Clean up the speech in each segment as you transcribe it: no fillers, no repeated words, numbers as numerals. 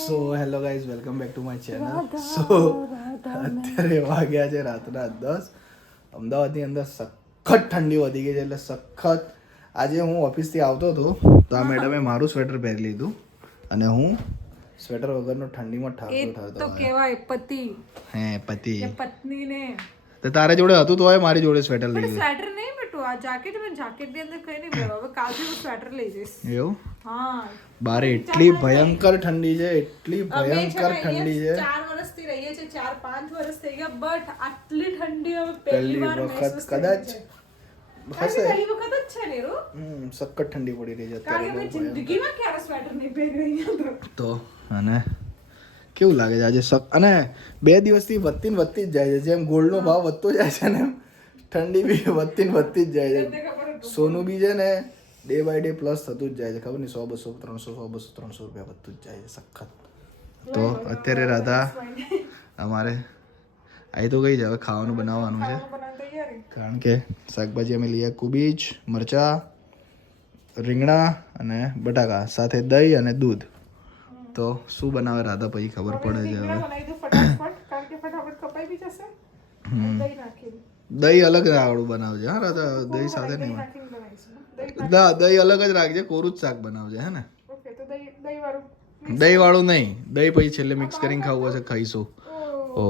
So hello guys, welcome back to my channel. So અત્યારે વાગ્યા છે રાતના 10. અમદાવાદની અંદર સખત ઠંડી વધી ગઈ છે, એટલે સખત. આજે હું ઓફિસથી આવતો હતો તો આ મેડમે મારું સ્વેટર પહેરી લીધું અને હું સ્વેટર વગરનો ઠંડીમાં ઠારતો તો કહેવાય પતિ હે પતિ પત્નીને. તો તારા જોડે હતું તો મારી જોડે સ્વેટર લઈ લીધું. સ્વેટર નહીં બેટું, આ જાકેટ મેં જાકેટ ની અંદર કઈ નહીં પહેરવા. હવે કાલથી હું સ્વેટર લઈ જઈશ. એવું? હા, બારે એટલી ભયંકર ઠંડી છે, એટલી ભયંકર ઠંડી છે. 4 વર્ષથી રહીએ છીએ, 4-5 વર્ષ થઈ ગયા, બટ આટલી ઠંડી હવે પહેલી પહેલી વાર વખત કદાચ હશે. પહેલી વખત જ છે ને રો. સખત ઠંડી પડી રહી છે કારણ કે અત્યારે. મેં જિંદગીમાં ક્યારે સ્વેટર નહીં પહેર્યું તો અને કેવું લાગે છે આજે? અને 2 દિવસથી વધતી ને વધતી જ જાય છે. જેમ ગોલ્ડનો ભાવ વધતો જાય છે ને, એમ ઠંડી બી વધતી ને વધતી જ જાય છે. સોનું બી છે ને ડે બાય ડે પ્લસ થતું જ જાય છે. ખબર નહીં 100, 200, 300, 100, 200, 300 રૂપિયા વધતું જ જાય છે સખત. તો અત્યારે રાધા અમારે આવી તો ગઈ છે, હવે ખાવાનું બનાવવાનું છે. કારણ કે શાકભાજી અમે લઈએ કુબીજ, મરચાં, રીંગણા અને બટાકા, સાથે દહીં અને દૂધ. તો શું બનાવે રાધા પછી ખબર પડે છે હવે. દહીં અલગ વાળું બનાવજે હા રાધા, દહીં સાથે નહીં. ના, દહીં અલગ જ રાખજે, કોરું જ શાક બનાવજે હે ને. દહીં વાળું નહીં, દહીં પછી છેલ્લે મિક્સ કરીને ખાવું હશે ખાઈશું. ઓ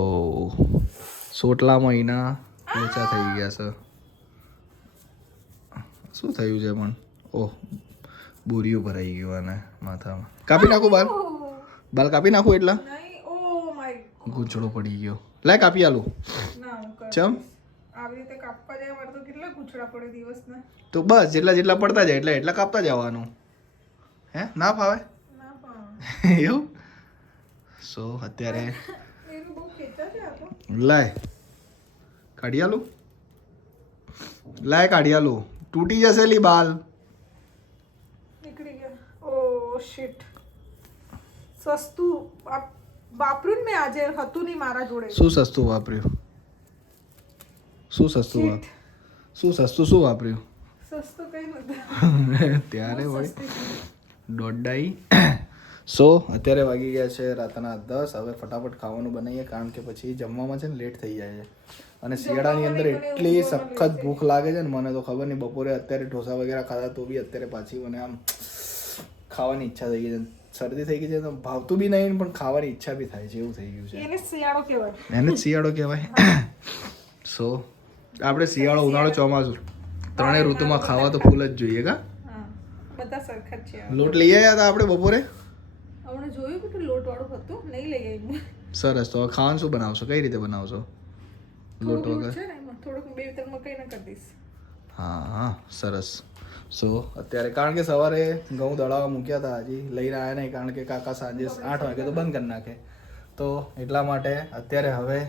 સોટલા મહિના લોચા થઈ ગયા છે. શું થયું છે પણ? ઓહ, બોરીઓ ભરાઈ ગયું અને માથામાં. કાપી નાખું બાલ, બાલ કાપી નાખું એટલા ગૂંચળો પડી ગયો. લાય કાપી આલું. ચમ આવી રીતે કાપવા જાય મારે તો કેટલા ગૂંચળા પડે દિવસના. તો બસ જેટલા જેટલા પડતા જાય એટલા કાપતા જવાનું. હે ના ફાવે એવું? સો અત્યારે લાય કાઢી આલું, લાય કાઢી આલું. તૂટી જશે લી બાલ. નીકળી ગયા. ઓ શિટ, સસ્તું વાપર્યું ને મેં આજે, હતું નહીં મારા જોડે. શું સસ્તું વાપર્યું? શું સસ્તું શું વાપર્યું? સસ્તું કઈ નથી ત્યારે હોય દોઢાઈ. સો અત્યારે વાગી ગયા છે રાતના 10. હવે ફટાફટ ખાવાનું બનાવીએ, કારણ કે પછી જમવામાં છે ને લેટ થઈ જાય છે. અને શિયાળાની અંદર એટલી સખત ભૂખ લાગે છે ને, મને તો ખબર નહીં. બપોરે અત્યારે ઢોસા વગેરે ખાધા તો બી અત્યારે પાછી મને આમ ખાવાની ઈચ્છા થઈ ગઈ છે. શરદી થઈ ગઈ છે તો ભાવતું બી નહીં, પણ ખાવાની ઈચ્છા બી થાય છે, એવું થઈ ગયું છે. એને શિયાળો કહેવાય. એને જ શિયાળો કહેવાય. સો આપણે શિયાળો, ઉનાળો, ચોમાસું ત્રણેય ઋતુમાં ખાવા તો ફૂલ જ જોઈએ કા. બધા સરખા જ છે. લોટ લઈ આવ્યા હતા આપણે બપોરે. હમણાં જોયું કે લોટ વાળું હતું, નહીં લઈ આવી. સરસ. તો ખાવાનું શું બનાવશો? કઈ રીતે બનાવશો લોટ વગર? થોડુંક 2-3 મકાઈ ના કરી દઈશ. હા હા, સરસ. સો અત્યારે કારણ કે સવારે ઘઉં દળાવા મૂક્યા હતા, હજી લઈને આવ્યા નહીં, કારણ કે કાકા સાંજે 8 વાગે તો બંધ કરી નાખે. તો એટલા માટે અત્યારે હવે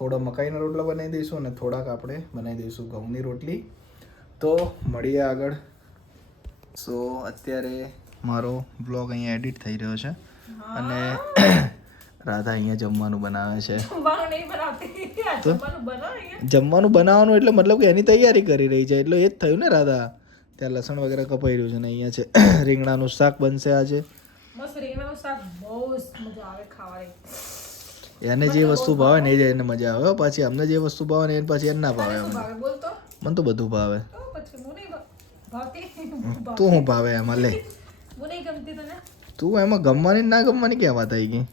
થોડો મકાઈના રોટલા બનાવી દઈશું અને થોડાક આપણે બનાવી દઈશું ઘઉંની રોટલી. તો મળીએ આગળ. સો અત્યારે મારો બ્લોગ અહીંયા એડિટ થઈ રહ્યો છે અને રાધા અહીંયા જમવાનું બનાવે છે. જમવાનું બનાવવાનું એટલે મતલબ કે એની તૈયારી કરી રહી છે, એટલે એ જ થયું ને રાધા. ત્યાં લસણ વગેરે કપાઈ રહ્યું છે ને અહીંયા છે રીંગણાનું શાક બનશે આજે. બસ રીંગણાનું શાક બહુ મજા આવે ખાવાની. એને જે વસ્તુ ભાવે ને એ જ એને મજા આવે. પાછી અમને જે વસ્તુ ભાવે ને એ પાછી એને ના ભાવે. મને તો બધું ભાવે. તું હું ભાવે એમાં લે? તું એમાં ગમવાની ના ગમવાની ક્યાં વાત આવી ગઈ?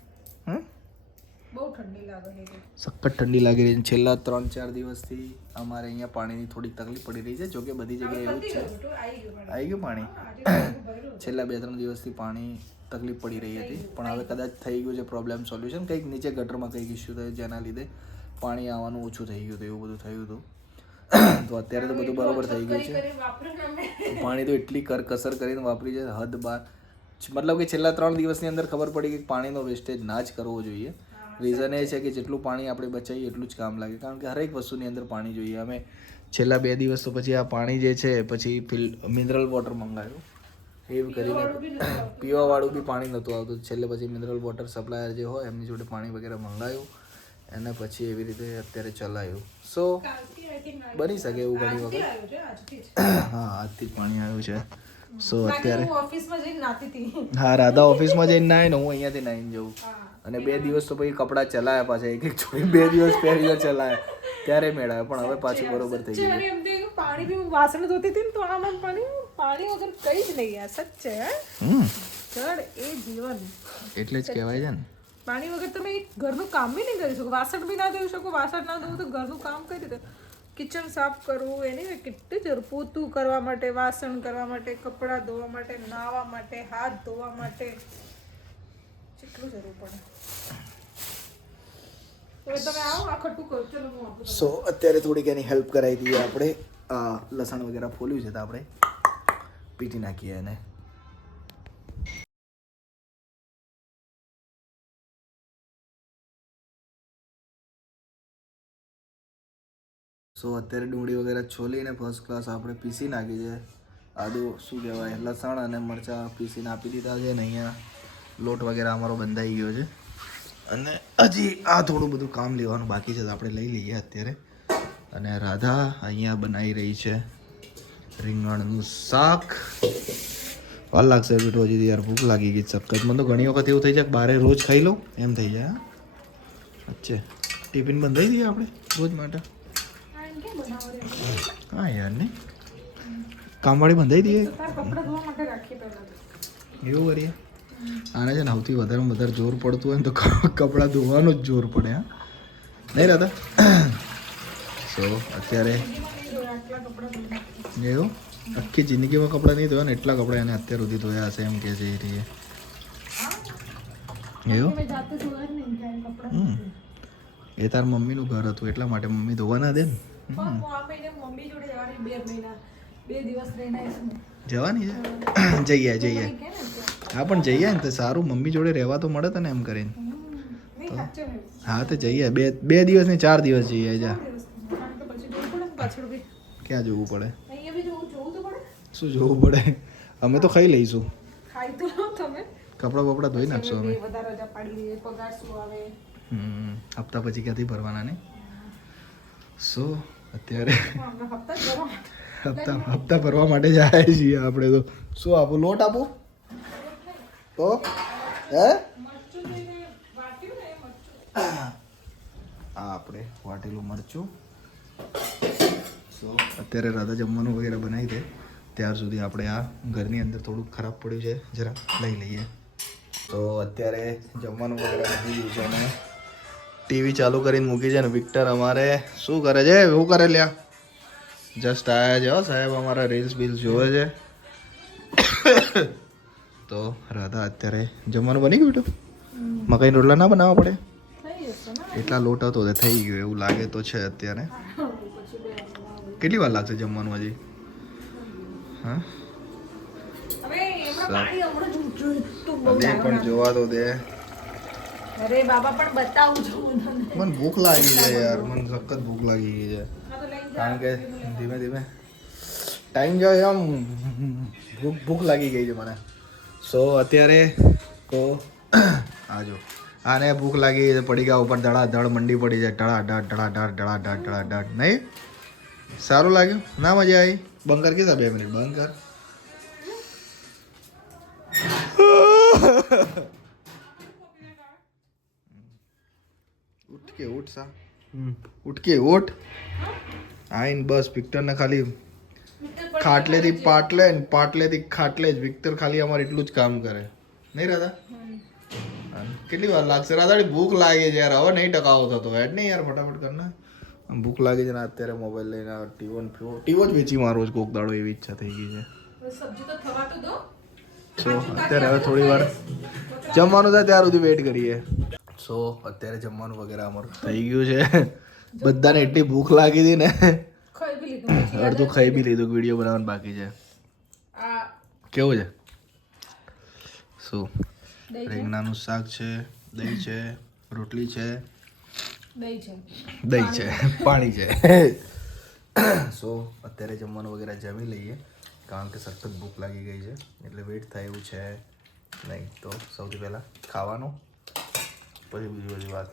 સખત ઠંડી લાગી રહી છે. છેલ્લા 3-4 દિવસથી અમારે અહીંયા પાણીની થોડીક તકલીફ પડી રહી છે. જોકે બધી જગ્યાએ એવું જ છે. આવી ગયું પાણી? છેલ્લા 2-3 દિવસથી પાણી તકલીફ પડી રહી હતી, પણ હવે કદાચ થઈ ગયું છે પ્રોબ્લેમ સોલ્યુશન. કંઈક નીચે ગટરમાં કંઈક ઇસ્યુ થયો, જેના લીધે પાણી આવવાનું ઓછું થઈ ગયું હતું, એવું બધું થયું હતું. તો અત્યારે તો બધું બરોબર થઈ ગયું છે. પાણી તો એટલી કરકસર કરીને વાપરી છે હદ બાર. મતલબ કે છેલ્લા 3 દિવસની અંદર ખબર પડી કે પાણીનો વેસ્ટેજ ના જ કરવો જોઈએ. રીઝન એ છે કે જેટલું પાણી આપણે બચાવીએ એટલું જ કામ લાગે, કારણ કે હરેક વસ્તુની અંદર પાણી જોઈએ. અમે છેલ્લા 2 દિવસ તો પછી આ પાણી જે છે પછી મિનરલ વોટર મંગાવ્યું. એવું કરીને પીવાવાળું બી પાણી નહોતું આવતું. છેલ્લે પછી મિનરલ વોટર સપ્લાયર જે હોય એમની જોડે પાણી વગેરે મંગાવ્યું અને પછી એવી રીતે અત્યારે ચલાવ્યું. સો બની શકે એવું ઘણી વખત. હા, આજથી જ પાણી આવ્યું છે. સો અત્યારે ઓફિસમાં જઈને નાતી હતી. હા રાધા ઓફિસમાં જઈને નાય ને હું અહીંયાથી નાઈને જઉં હા. અને 2 દિવસ તો પછી કપડાં ચલાયા પાછા એક એક જોડી 2 દિવસ પહેરીને ચલાયા ત્યારે મેળાયો પણ હવે પાછું બરોબર થઈ ગયું અરે એમ તો પાણી બી વાસણ ધોતી હતી ને તો આમાં પાણી વગર કઈ જ નહીં યાર સચ્ચે જળ એ જીવન. એટલે જ કહેવાય છે ને પાણી વગર તમે એક ઘરનું કામ બી નહીં કરી શકો. વાસણ બી ના ધોઈ શકો. વાસણ ના ધોવું તો ઘરનું કામ કઈ રીતે? કિચન સાફ કરવું એની કેટલી જરૂર, પોતું કરવા માટે, વાસણ કરવા માટે, કપડાં ધોવા માટે, નાહવા માટે, હાથ ધોવા માટે કેટલું જરૂર પડે. હવે તમે આવો આ ખટ્ટું કરો. ચલો હું આપું. સો અત્યારે થોડીક એની હેલ્પ કરાવી દઈએ આપણે. લસણ વગેરે ફોલ્યું છે તો આપણે પીટી નાખીએ એને. સો અત્યારે ડુંગળી વગેરે છોલીને ફર્સ્ટ ક્લાસ આપણે પીસી નાખી છે. આદુ શું કહેવાય લસણ અને મરચાં પીસીને આપી દીધા છે ને અહીંયા લોટ વગેરે અમારો બંધાઈ ગયો છે અને હજી આ થોડું બધું કામ લેવાનું બાકી છે તો આપણે લઈ લઈએ અત્યારે. અને રાધા અહીંયા બનાવી રહી છે રીંગણનું શાક. વાર લાગશે બેટું હજી યાર ભૂખ લાગી ગઈ સખત. મને તો ઘણી વખત એવું થઈ જાય કે બારે રોજ ખાઈ લઉં એમ થઈ જાય. અચ્છા ટિફિન બંધાઈ દઈએ આપણે રોજ માટે. હા યાર નહીં કામવાળી બંધાઈ દઈએ એવું કરીએ. આને છે ને સૌથી વધારે જોર પડતું હોય ને તો કપડાં ધોવાનું જ જોર પડે. હા નહીં રાધા? સો અત્યારે એવું આખી જિંદગીમાં કપડાં નહીં ધોયા ને એટલા કપડાં એને અત્યાર સુધી ધોયા હશે એમ કે છે એ રહીએ એવું. એ તાર મમ્મીનું ઘર હતું એટલા માટે મમ્મી ધોવા ના દે ને. જવાની છે જઈએ. હા પણ જઈએ ને તો સારું મમ્મી જોડે રહેવા તો મળે તને એમ કરીને. હા તો જઈએ 2 દિવસ ને 4 દિવસ જઈએ. જા ક્યાં જોવું પડે? શું જોવું પડે? અમે તો ખાઈ લઈશું. કપડાં બપડા ધોઈ નાખશો અમે. હપ્તા પછી ક્યાંથી ભરવાના ને? સો અત્યારે હપ્તા ભરવા માટે જ આવ્યા છીએ આપણે તો. શું આપું? લોટ આપું તો હે? આ આપણે વાટેલું મરચું. સો અત્યારે રાધા જમવાનું વગેરે બનાવી દે ત્યાર સુધી આપણે આ ઘરની અંદર થોડુંક ખરાબ પડ્યું છે જરા લઈ લઈએ. તો અત્યારે જમવાનું વગેરે મૂકી દીધું છે અને ટીવી ચાલુ કરીને મૂકી છે ને વિક્ટર અમારે શું કરે છે? એવું કરે લ્યા જસ્ટ આવ્યા છે હો સાહેબ અમારા રીલ્સ બિલ્સ જોવે છે. તો રાધા અત્યારે જમવાનું બની ગયું બેટું? મકાઈ રોટલા ના બનાવવા પડે? એટલા લોટ હતો તે થઈ ગયો એવું લાગે તો છે અત્યારે. કેટલી વાર લાગશે જમવાનું હજી? હા પણ જોવા તો દે. અરે બાબા પણ બતાવું છું મને ભૂખ લાગી છે યાર. મને સખત ભૂખ લાગી ગઈ છે કારણ કે ધીમે ધીમે ટાઈમ જાય આમ ભૂખ લાગી ગઈ છે મને. સો અત્યારે તો આજો આને ભૂખ લાગી છે પડી ગયા ઉપર ધડાધડ મંડી પડી જાય ધડાધડ નહીં સારું લાગ્યું ના મજા આવી? બંધ કર કીધા 2 મિનિટ બંધ કર. ઉઠ કે ઉઠ સા ઉઠ કે ઉઠ. આઈન બસ વિક્ટરને ખાલી ખાટલેથી પાટલે ને પાટલેથી ખાટલે જ વિક્ટર ખાલી અમારે એટલું જ કામ કરે નહીં રાધા? કેટલી વાર લાગશે રાધાડી? ભૂખ લાગી છે યાર હવે નહીં ટકાવો થતો હેડ નહીં યાર ફટાફટ કર ને. ભૂખ લાગી છે ને અત્યારે મોબાઈલ લઈને ટીવો જ વેચી મારો જ કોક દાડો એવી ઈચ્છા થઈ ગઈ છે. સો અત્યારે હવે થોડી વાર જમવાનું થાય ત્યાર સુધી વેઇટ કરીએ. સો અત્યારે જમવાનું વગેરે અમારું થઈ ગયું છે. બધાને એટલી ભૂખ લાગી હતી ને અડધું ખાઈ બી લીધું. વિડીયો બનાવવાનું બાકી છે. કેવું છે? શું રીંગણાનું શાક છે, દહીં છે, રોટલી છે, દહીં છે, પાણી છે. સો અત્યારે જમવાનું વગેરે જમી લઈએ કારણ કે સખત ભૂખ લાગી ગઈ છે એટલે વેઇટ થાય એવું છે નહીં. તો સૌથી પહેલાં ખાવાનું પછી બીજી બધી વાત.